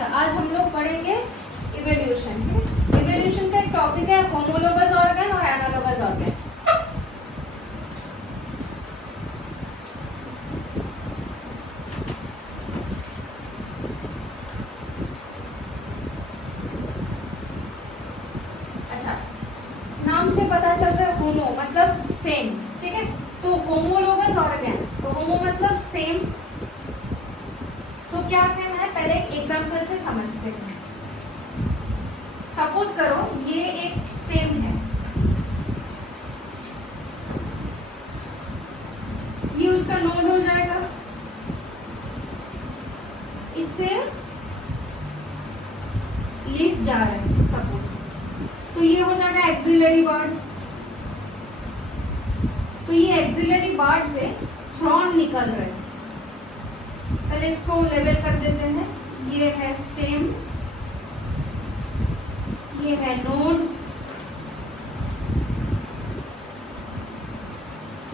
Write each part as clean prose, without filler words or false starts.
अच्छा, आज हम लोग पढ़ेंगे इवोल्यूशन। इवोल्यूशन का एक टॉपिक है होमोलोगस ऑर्गन और एनालोगस ऑर्गन। अच्छा, नाम से पता चल रहा है होमो मतलब सेम, ठीक है। तो होमोलोगस ऑर्गन, तो होमो मतलब सेम। तो क्या सेम है, पहले एक एग्जांपल से समझते हैं। सपोज करो ये एक स्टेम है, ये उसका नोड हो जाएगा, इससे लीफ जा रहा है सपोज, तो ये हो जाएगा एक्सिलरी बर्ड। तो ये एक्सिलरी बर्ड से थ्रॉन निकल रहे हैं। पहले इसको लेवल कर देते हैं। ये है स्टेम, ये है नोड,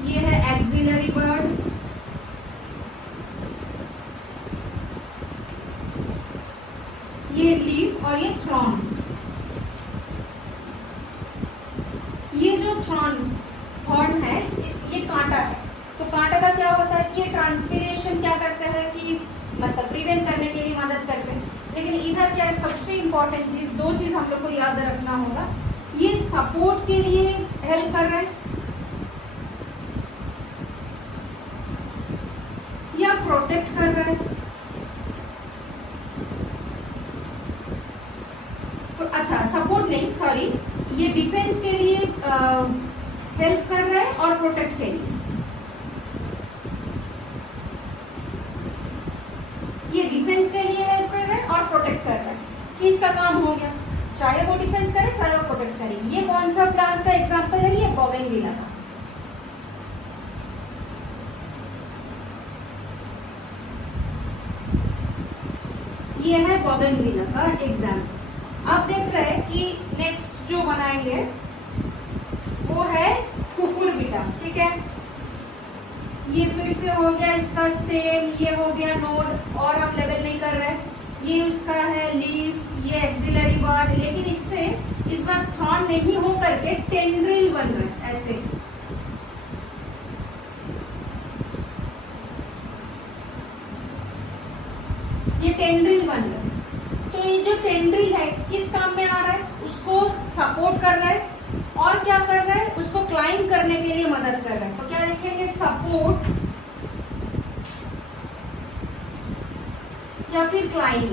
ये है एक्सिलरी बर्ड, ये लीफ और ये थ्रॉन। ये जो थॉर्न है, ये कांटा है। तो कांटा का क्या होता है कि ये ट्रांसपीरेशन क्या करता है कि मतलब प्रिवेंट करने के लिए मदद करते हैं। लेकिन इधर क्या है, सबसे इंपॉर्टेंट चीज, दो चीज हम लोग को याद रखना होगा। ये सपोर्ट के लिए हेल्प कर रहा है या प्रोटेक्ट कर रहा है। अच्छा, सपोर्ट नहीं, सॉरी, ये डिफेंस के लिए हेल्प कर रहा है और प्रोटेक्ट के लिए। ये डिफेंस के लिए हेल्प कर रहा है और प्रोटेक्ट कर रहा है। किसका काम हो गया, चाहे वो डिफेंस करे चाहे वो प्रोटेक्ट करे। ये कौन सा प्लांट का एग्जांपल है, ये बोगनविला का। ये है बोगनविला का एग्जांपल। अब देख रहे हैं कि नेक्स्ट जो बनाएंगे वो है कुकुरबिटा, ठीक है। ये फिर से हो गया इसका स्टेम, ये हो गया नोड, और हम लेवल नहीं कर रहे। ये उसका है लीफ, ये एक्सिलरी बर्ड, लेकिन इससे इस बार थॉर्न नहीं हो करके टेंड्रिल बन रहा है ऐसे। ये टेंड्रिल बन रहा है। तो ये जो टेंड्रिल है किस काम में आ रहा है, उसको सपोर्ट कर रहा है और क्या कर रहा है, उसको क्लाइंब करने के लिए मदद कर रहा है। तो क्या लिखेंगे, सपोर्ट या फिर क्लाइंब।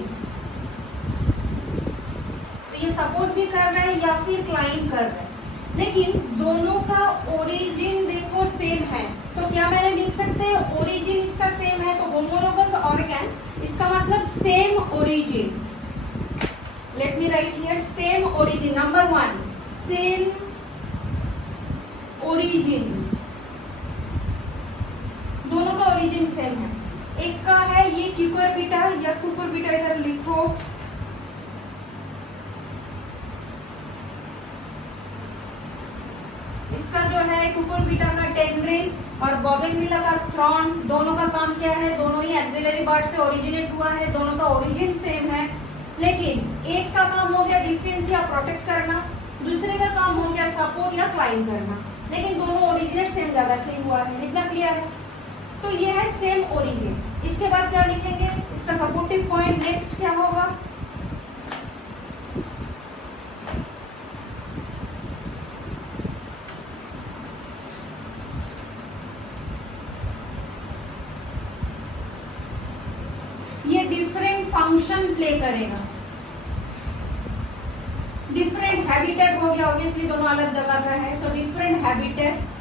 तो ये सपोर्ट भी कर रहा है या फिर क्लाइंब कर रहा है, लेकिन दोनों का ओरिजिन देखो सेम है। तो क्या मैंने लिख सकते हैं, ओरिजिन इसका सेम है। तो होमोलोगस ऑर्गन, इसका मतलब same origin. Let me right here, same origin. Number 1, same origin, दोनों का ओरिजिन सेम है। एक का है ये क्यूकरबिटा, या कुकुरबिटा इधर लिखो, इसका जो है कुकुरबिटा का टेंड्रिल और बोगनविला का थ्रॉन। दोनों का काम क्या है, दोनों ही एक्सिलरी बर्ड से ओरिजिनेट हुआ है, दोनों का ओरिजिन सेम है। लेकिन एक का काम हो गया डिफेंस या प्रोटेक्ट करना, दूसरे का काम हो गया सपोर्ट या क्लाइंब करना, लेकिन दोनों ओरिजिनेट सेम जगह से हुआ है। इतना क्लियर है। तो ये है सेम ओरिजिन। इसके बाद क्या लिखेंगे, इसका सपोर्टिव पॉइंट नेक्स्ट क्या होगा, ये डिफरेंट फंक्शन प्ले करेगा। डिफरेंट हैबिटेट हो गया, ऑब्वियसली दोनों अलग जगह का है, सो डिफरेंट हैबिटेट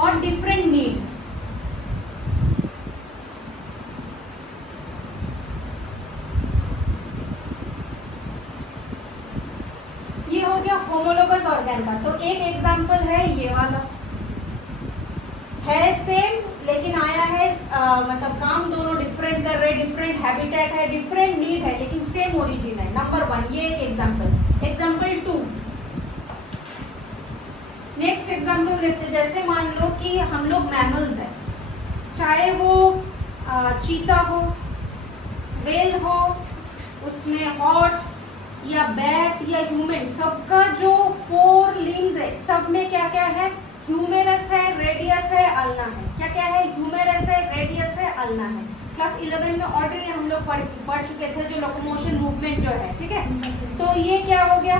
और डिफरेंट नीड। ये हो गया होमोलोगस ऑर्गन का। तो एक एग्जांपल है ये वाला, है सेम लेकिन आया है मतलब काम दोनों डिफरेंट कर रहे, डिफरेंट हैबिटेट है, डिफरेंट नीड है, लेकिन सेम ओरिजिन है। नंबर 1 ये एक एग्जांपल। एग्जांपल 2, नेक्स्ट एग्जांपल देखते हैं। जैसे मान लो कि मैमल्स है, चाहे वो चीता हो, वेल हो, उसमें हॉर्स या बैट या ह्यूमन, सबका जो 4 लिम्स है सब में क्या क्या है, ह्यूमेरस है, रेडियस है, अल्ना है। क्या क्या है, ह्यूमेरस है, रेडियस है, अल्ना है। क्लास 11 में ऑलरेडी हम लोग पढ़ चुके थे जो लोकोमोशन मूवमेंट जो है, ठीक है। तो ये क्या हो गया,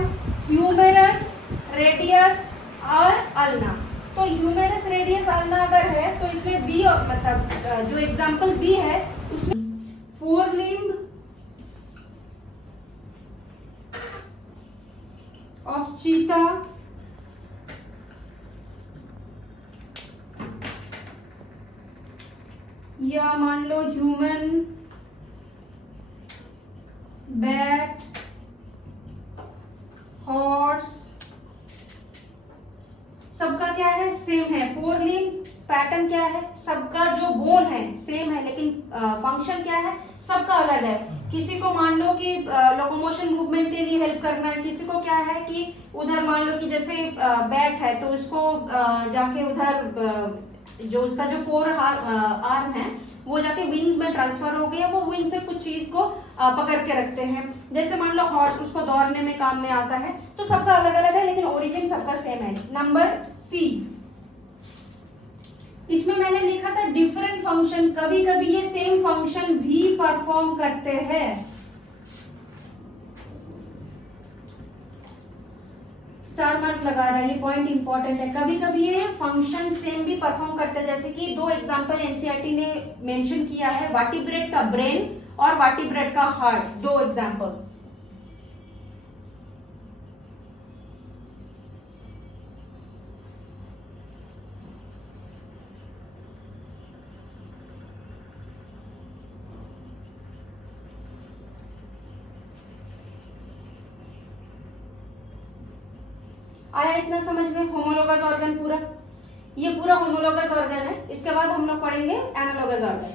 ह्यूमेरस, रेडियस और अल्ना। तो ह्यूमेरस, रेडियस, अल्ना अगर है तो इसमें बी, मतलब जो एग्जांपल बी है उसमें 4 लिम्ब ऑफ चीता, या मान लो ह्यूमन, बैट, हॉर्स, सबका क्या है, सेम है। 4 लिम्ब पैटर्न क्या है, सबका जो बोन है सेम है, लेकिन फंक्शन क्या है, सबका अलग है। किसी को मान लो कि लोकोमोशन मूवमेंट के लिए हेल्प करना है, किसी को क्या है कि उधर मान लो कि जैसे बैट है तो उसको जाके उधर जो उसका जो 4 आर्म है वो जाके विंग्स में ट्रांसफर हो गया, वो विंग से कुछ चीज को पकड़ के रखते हैं। जैसे मान लो हॉर्स, उसको दौड़ने में काम में आता है। तो सबका अलग अलग है लेकिन ओरिजिन सबका सेम है। नंबर सी, इसमें मैंने लिखा था डिफरेंट फंक्शन, कभी कभी ये सेम फंक्शन भी परफॉर्म करते हैं। स्टार मार्क लगा रहा है, ये पॉइंट इंपॉर्टेंट है। कभी कभी ये फंक्शन सेम भी परफॉर्म करते हैं, जैसे कि 2 एग्जांपल एनसीईआरटी ने मेंशन किया है, वर्टिब्रेट का ब्रेन और वर्टिब्रेट का हार्ट, 2 एग्जांपल। आया इतना समझ में, होमोलोगस ऑर्गन पूरा, ये पूरा होमोलोगस ऑर्गन है। इसके बाद हम लोग पढ़ेंगे एनालोगस ऑर्गन।